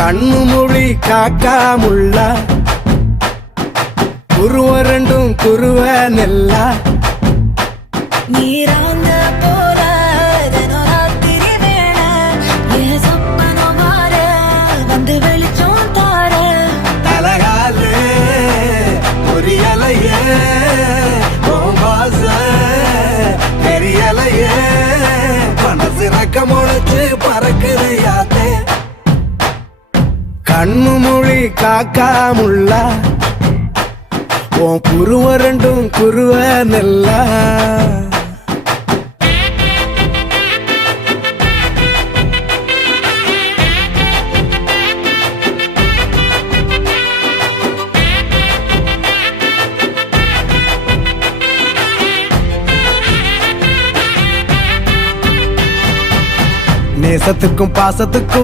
கண்ணு மொழி காக்காமுள்ள குருவ ரெண்டும் குருவ நெல்லா நீராங்க போல ராத்திரி வேண என் சொப்பனம் மாற வந்து வெளிச்சம் தார தலகாலே பொரியலையே வாச பெரியலையே மனசு ரக்க முளைச்சு பறக்குது யாத்தே கண்ணு மொழி காக்காமுள்ள உன் குருவ ரெண்டும் குருவ நெல்லா நேசத்துக்கும் பாசத்துக்கும்